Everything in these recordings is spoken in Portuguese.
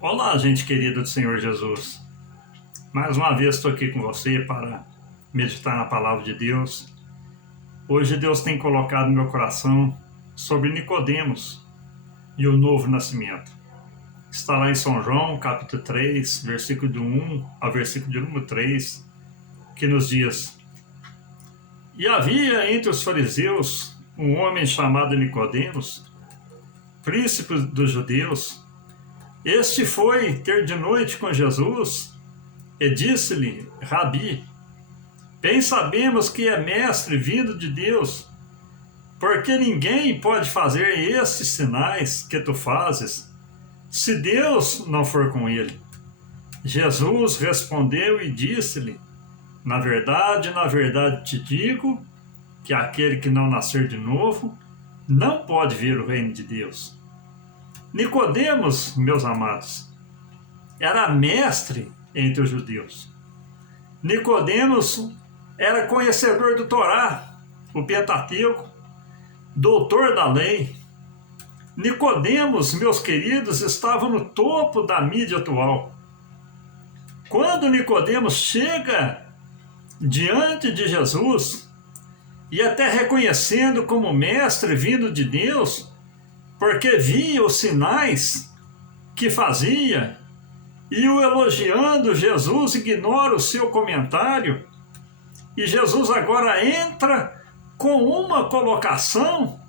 Olá, gente querida do Senhor Jesus. Mais uma vez estou aqui com você para meditar na palavra de Deus. Hoje Deus tem colocado no meu coração sobre Nicodemos e o novo nascimento. Está lá em São João, capítulo 3, versículo do 1 ao versículo de número 3, que nos diz: E havia entre os fariseus um homem chamado Nicodemos, príncipe dos judeus. Este foi ter de noite com Jesus e disse-lhe: Rabi, bem sabemos que é mestre vindo de Deus, porque ninguém pode fazer estes sinais que tu fazes, se Deus não for com ele. Jesus respondeu e disse-lhe: na verdade te digo, que aquele que não nascer de novo não pode ver o reino de Deus. Nicodemos, meus amados, era mestre entre os judeus. Nicodemos era conhecedor do Torá, o Pentateuco, doutor da lei. Nicodemos, meus queridos, estava no topo da mídia atual. Quando Nicodemos chega diante de Jesus, e até reconhecendo como mestre vindo de Deus, porque via os sinais que fazia, e o elogiando, Jesus ignora o seu comentário, e Jesus agora entra com uma colocação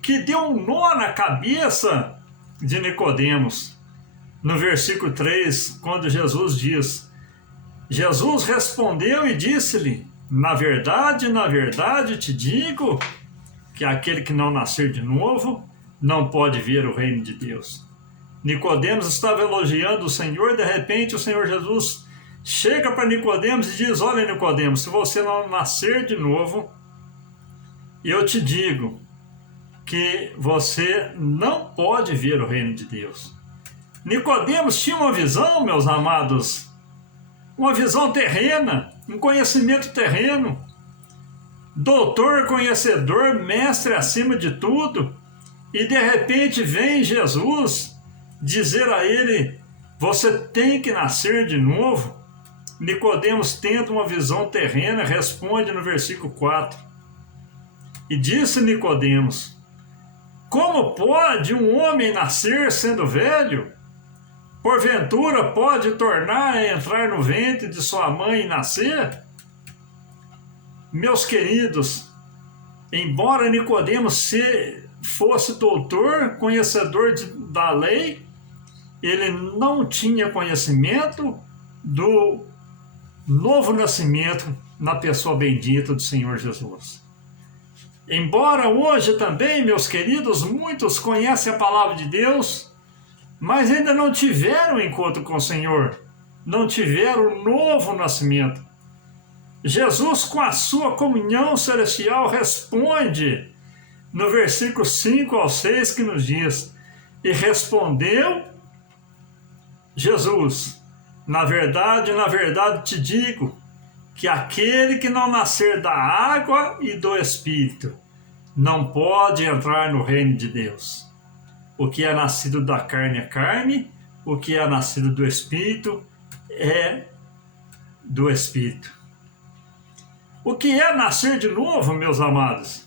que deu um nó na cabeça de Nicodemos. No versículo 3, quando Jesus diz: Jesus respondeu e disse-lhe: na verdade te digo, que aquele que não nascer de novo não pode ver o reino de Deus. Nicodemos estava elogiando o Senhor, de repente o Senhor Jesus chega para Nicodemos e diz: olha, Nicodemos, se você não nascer de novo, eu te digo que você não pode ver o reino de Deus. Nicodemos tinha uma visão, meus amados, uma visão terrena, um conhecimento terreno, doutor, conhecedor, mestre acima de tudo, e de repente vem Jesus dizer a ele: você tem que nascer de novo. Nicodemos, tendo uma visão terrena, responde no versículo 4: e disse Nicodemos: como pode um homem nascer sendo velho? Porventura pode tornar a entrar no ventre de sua mãe e nascer? Meus queridos, embora Nicodemos fosse doutor, conhecedor da lei, ele não tinha conhecimento do novo nascimento na pessoa bendita do Senhor Jesus. Embora hoje também, meus queridos, muitos conhecem a palavra de Deus, mas ainda não tiveram encontro com o Senhor, não tiveram o novo nascimento. Jesus, com a sua comunhão celestial, responde no versículo 5 ao 6, que nos diz: e respondeu Jesus: na verdade te digo, que aquele que não nascer da água e do Espírito não pode entrar no reino de Deus. O que é nascido da carne é carne, o que é nascido do Espírito é do Espírito. O que é nascer de novo, meus amados?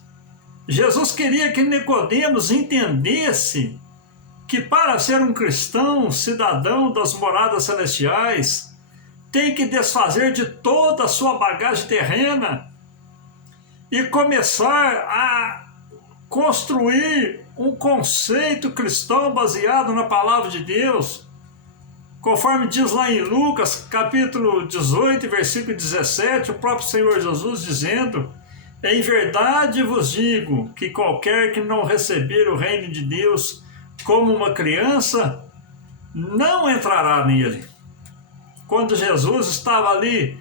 Jesus queria que Nicodemos entendesse que para ser um cristão, cidadão das moradas celestiais, tem que desfazer de toda a sua bagagem terrena e começar a construir um conceito cristão baseado na palavra de Deus, conforme diz lá em Lucas, capítulo 18, versículo 17, o próprio Senhor Jesus dizendo: em verdade vos digo que qualquer que não receber o reino de Deus como uma criança, não entrará nele. Quando Jesus estava ali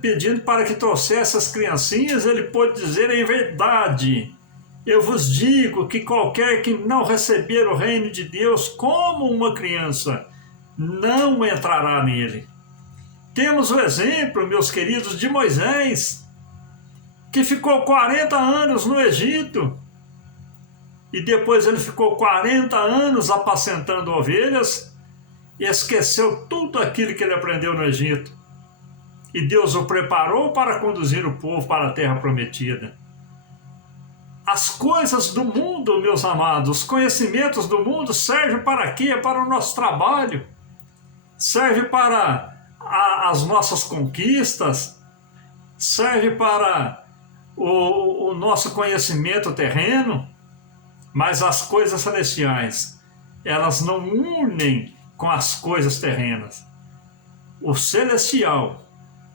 pedindo para que trouxesse as criancinhas, ele pôde dizer: em verdade eu vos digo que qualquer que não receber o reino de Deus como uma criança, não entrará nele. Temos o exemplo, meus queridos, de Moisés, que ficou 40 anos no Egito, e depois ele ficou 40 anos apacentando ovelhas e esqueceu tudo aquilo que ele aprendeu no Egito. E Deus o preparou para conduzir o povo para a terra prometida. As coisas do mundo, meus amados, os conhecimentos do mundo servem para quê? Para o nosso trabalho, serve para as nossas conquistas, serve para o nosso conhecimento terreno, mas as coisas celestiais, elas não unem com as coisas terrenas. O celestial,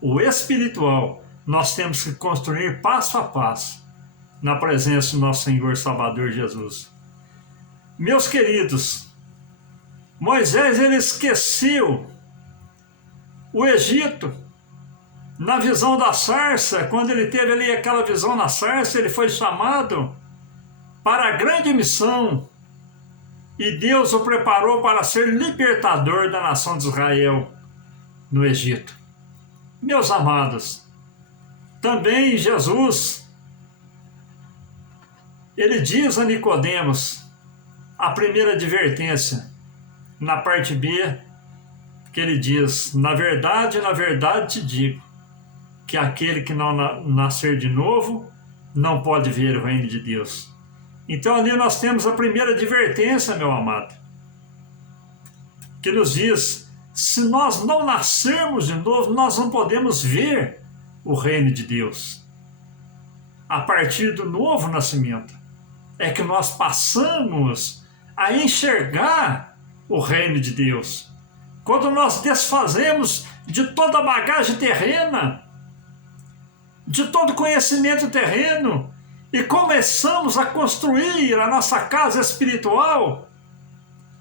o espiritual, nós temos que construir passo a passo na presença do nosso Senhor e Salvador Jesus. Meus queridos, Moisés, ele esqueceu o Egito na visão da sarça. Quando ele teve ali aquela visão na sarça, ele foi chamado para a grande missão e Deus o preparou para ser libertador da nação de Israel no Egito. Meus amados, também Jesus, ele diz a Nicodemos, a primeira advertência, na parte B, que ele diz: na verdade te digo, que aquele que não nascer de novo não pode ver o reino de Deus. Então ali nós temos a primeira advertência, meu amado, que nos diz: se nós não nascermos de novo, nós não podemos ver o reino de Deus. A partir do novo nascimento é que nós passamos a enxergar o reino de Deus. Quando nós desfazemos de toda a bagagem terrena, de todo conhecimento terreno, e começamos a construir a nossa casa espiritual,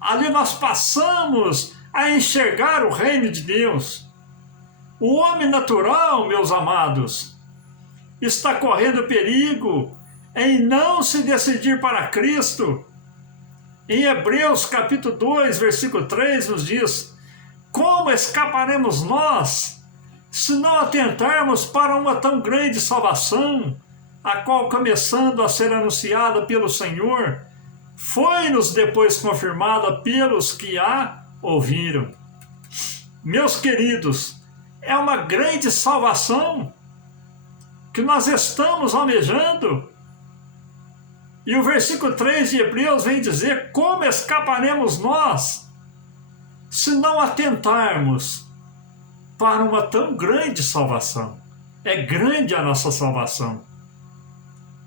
ali nós passamos a enxergar o reino de Deus. O homem natural, meus amados, está correndo perigo em não se decidir para Cristo. Em Hebreus capítulo 2, versículo 3 nos diz: como escaparemos nós se não atentarmos para uma tão grande salvação, a qual, começando a ser anunciada pelo Senhor, foi-nos depois confirmada pelos que a ouviram. Meus queridos, é uma grande salvação que nós estamos almejando. E o versículo 3 de Hebreus vem dizer: como escaparemos nós se não atentarmos para uma tão grande salvação? É grande a nossa salvação,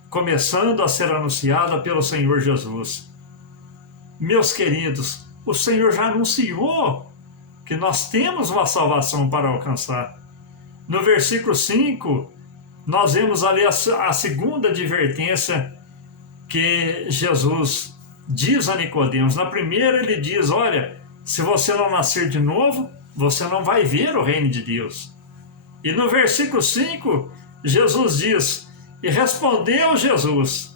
começando a ser anunciada pelo Senhor Jesus. Meus queridos, o Senhor já anunciou que nós temos uma salvação para alcançar. No versículo 5, nós vemos ali a segunda advertência que Jesus diz a Nicodemos. Na primeira ele diz: olha, se você não nascer de novo, você não vai ver o reino de Deus. E no versículo 5, Jesus diz: e respondeu Jesus: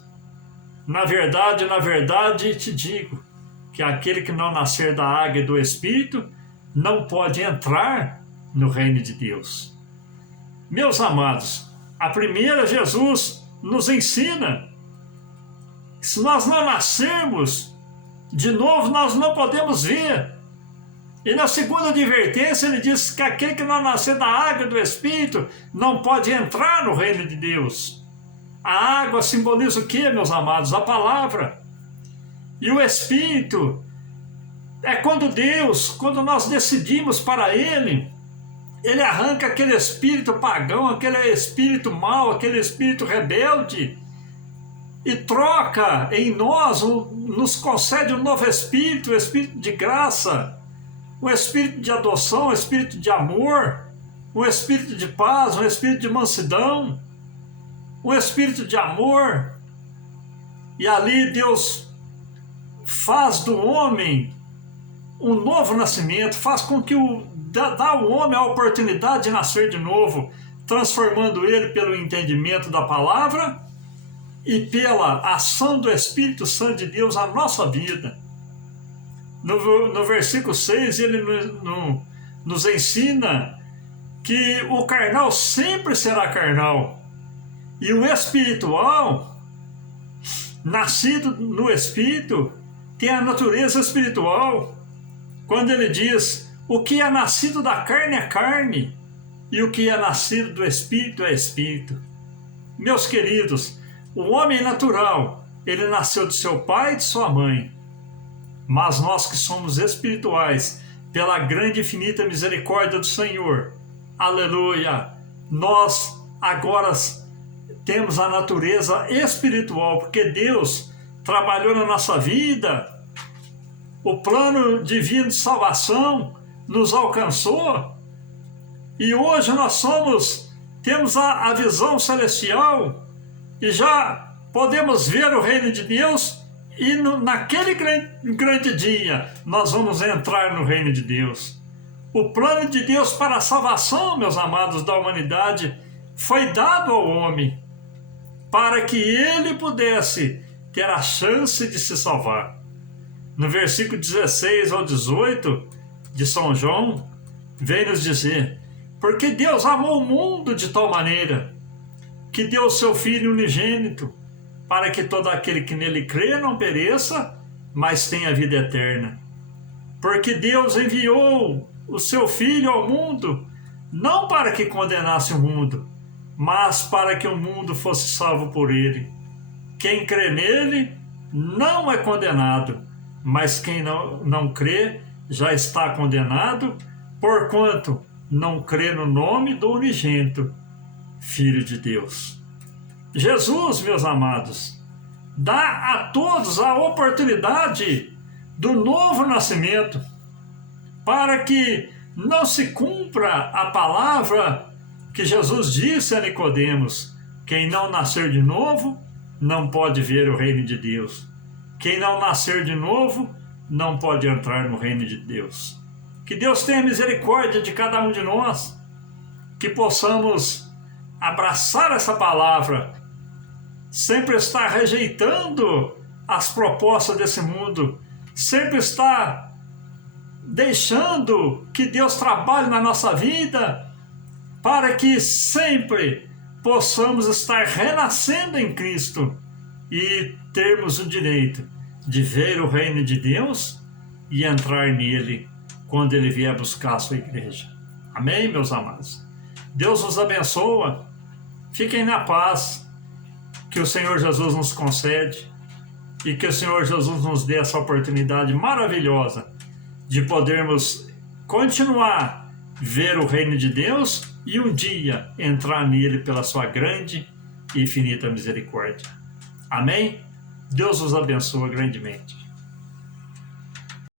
na verdade te digo, que aquele que não nascer da água e do Espírito não pode entrar no reino de Deus. Meus amados, a primeira, Jesus nos ensina: se nós não nascermos de novo, nós não podemos ver. E na segunda advertência ele diz que aquele que não nascer da água e do Espírito não pode entrar no reino de Deus. A água simboliza o quê, meus amados? A palavra. E o Espírito é quando nós decidimos para Ele, Ele arranca aquele espírito pagão, aquele espírito mau, aquele espírito rebelde, e troca em nós, nos concede um novo espírito, o espírito de graça, um espírito de adoção, um espírito de amor, um espírito de paz, um espírito de mansidão, um espírito de amor. E ali Deus faz do homem um novo nascimento, faz com que dá ao homem a oportunidade de nascer de novo, transformando ele pelo entendimento da palavra e pela ação do Espírito Santo de Deus na nossa vida. No versículo 6, ele nos ensina que o carnal sempre será carnal, e o espiritual nascido no Espírito, tem a natureza espiritual. Quando ele diz, o que é nascido da carne é carne, e o que é nascido do Espírito é Espírito. Meus queridos, o homem natural, ele nasceu de seu pai e de sua mãe. Mas nós que somos espirituais, pela grande e infinita misericórdia do Senhor, aleluia, nós agora temos a natureza espiritual, porque Deus trabalhou na nossa vida, o plano divino de salvação nos alcançou, e hoje nós temos a visão celestial, e já podemos ver o reino de Deus, e naquele grande dia nós vamos entrar no reino de Deus. O plano de Deus para a salvação, meus amados, da humanidade, foi dado ao homem, para que ele pudesse ter a chance de se salvar. No versículo 16 ao 18 de São João, vem nos dizer, porque Deus amou o mundo de tal maneira, que deu o seu Filho unigênito, para que todo aquele que nele crê não pereça, mas tenha vida eterna. Porque Deus enviou o seu Filho ao mundo, não para que condenasse o mundo, mas para que o mundo fosse salvo por ele. Quem crê nele não é condenado, mas quem não crê já está condenado, porquanto não crê no nome do unigênito Filho de Deus. Jesus, meus amados, dá a todos a oportunidade do novo nascimento, para que não se cumpra a palavra que Jesus disse a Nicodemos: quem não nascer de novo não pode ver o reino de Deus. Quem não nascer de novo não pode entrar no reino de Deus. Que Deus tenha misericórdia de cada um de nós, que possamos abraçar essa palavra, sempre estar rejeitando as propostas desse mundo, sempre estar deixando que Deus trabalhe na nossa vida, para que sempre possamos estar renascendo em Cristo e termos o direito de ver o reino de Deus e entrar nele quando ele vier buscar a sua igreja. Amém, meus amados? Deus os abençoa. Fiquem na paz que o Senhor Jesus nos concede e que o Senhor Jesus nos dê essa oportunidade maravilhosa de podermos continuar ver o reino de Deus e um dia entrar nele pela sua grande e infinita misericórdia. Amém? Deus os abençoa grandemente.